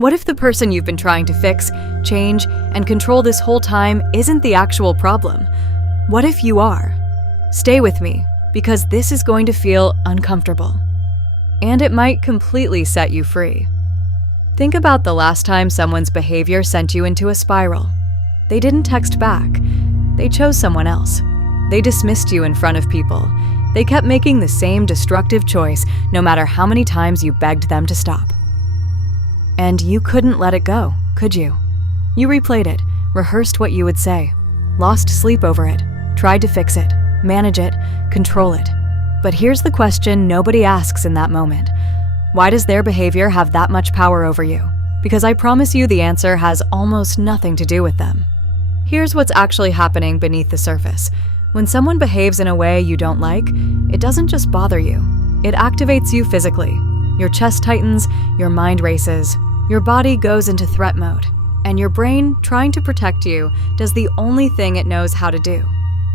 What if the person you've been trying to fix, change, and control this whole time isn't the actual problem? What if you are? Stay with me, because this is going to feel uncomfortable. And it might completely set you free. Think about the last time someone's behavior sent you into a spiral. They didn't text back. They chose someone else. They dismissed you in front of people. They kept making the same destructive choice no matter how many times you begged them to stop. And you couldn't let it go, could you? You replayed it, rehearsed what you would say, lost sleep over it, tried to fix it, manage it, control it. But here's the question nobody asks in that moment. Why does their behavior have that much power over you? Because I promise you the answer has almost nothing to do with them. Here's what's actually happening beneath the surface. When someone behaves in a way you don't like, it doesn't just bother you. It activates you physically. Your chest tightens, your mind races, your body goes into threat mode, and your brain, trying to protect you, does the only thing it knows how to do.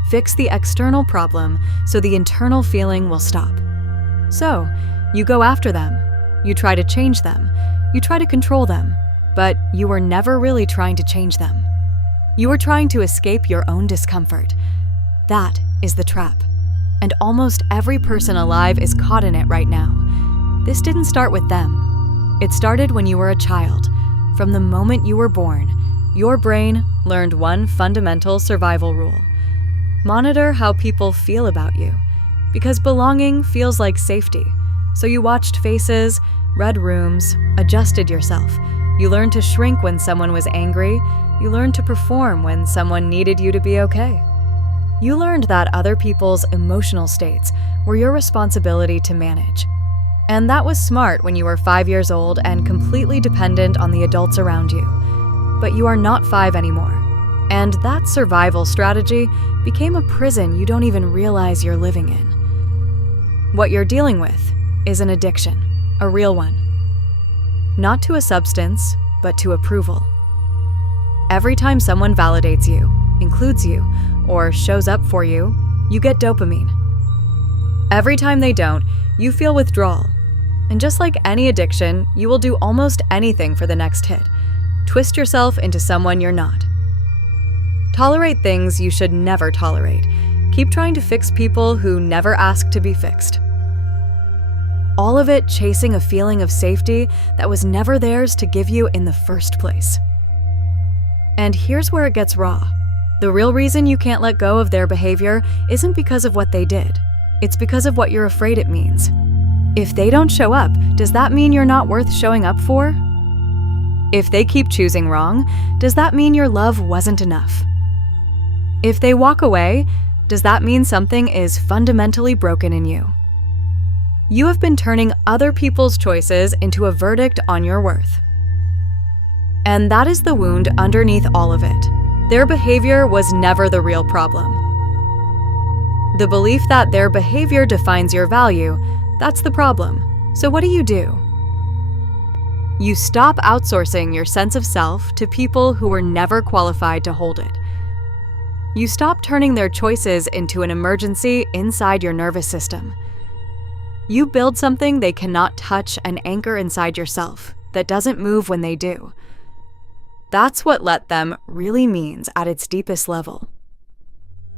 Fix the external problem so the internal feeling will stop. So, you go after them. You try to change them. You try to control them. But you were never really trying to change them. You were trying to escape your own discomfort. That is the trap. And almost every person alive is caught in it right now. This didn't start with them. It started when you were a child. From the moment you were born, your brain learned one fundamental survival rule. Monitor how people feel about you, because belonging feels like safety. So you watched faces, read rooms, adjusted yourself. You learned to shrink when someone was angry. You learned to perform when someone needed you to be okay. You learned that other people's emotional states were your responsibility to manage. And that was smart when you were 5 years old and completely dependent on the adults around you. But you are not 5 anymore. And that survival strategy became a prison you don't even realize you're living in. What you're dealing with is an addiction, a real one. Not to a substance, but to approval. Every time someone validates you, includes you, or shows up for you, you get dopamine. Every time they don't, you feel withdrawal. And just like any addiction, you will do almost anything for the next hit. Twist yourself into someone you're not. Tolerate things you should never tolerate. Keep trying to fix people who never ask to be fixed. All of it chasing a feeling of safety that was never theirs to give you in the first place. And here's where it gets raw. The real reason you can't let go of their behavior isn't because of what they did. It's because of what you're afraid it means. If they don't show up, does that mean you're not worth showing up for? If they keep choosing wrong, does that mean your love wasn't enough? If they walk away, does that mean something is fundamentally broken in you? You have been turning other people's choices into a verdict on your worth. And that is the wound underneath all of it. Their behavior was never the real problem. The belief that their behavior defines your value, that's the problem. So what do? You stop outsourcing your sense of self to people who were never qualified to hold it. You stop turning their choices into an emergency inside your nervous system. You build something they cannot touch and anchor inside yourself that doesn't move when they do. That's what let them really means at its deepest level.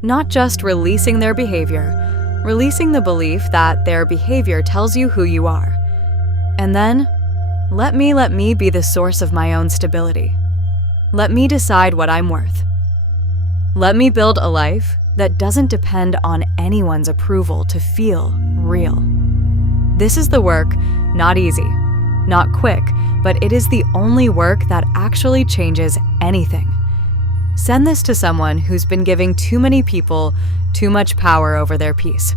Not just releasing their behavior, releasing the belief that their behavior tells you who you are. And then, let me be the source of my own stability. Let me decide what I'm worth. Let me build a life that doesn't depend on anyone's approval to feel real. This is the work, not easy, not quick, but it is the only work that actually changes anything. Send this to someone who's been giving too many people too much power over their peace.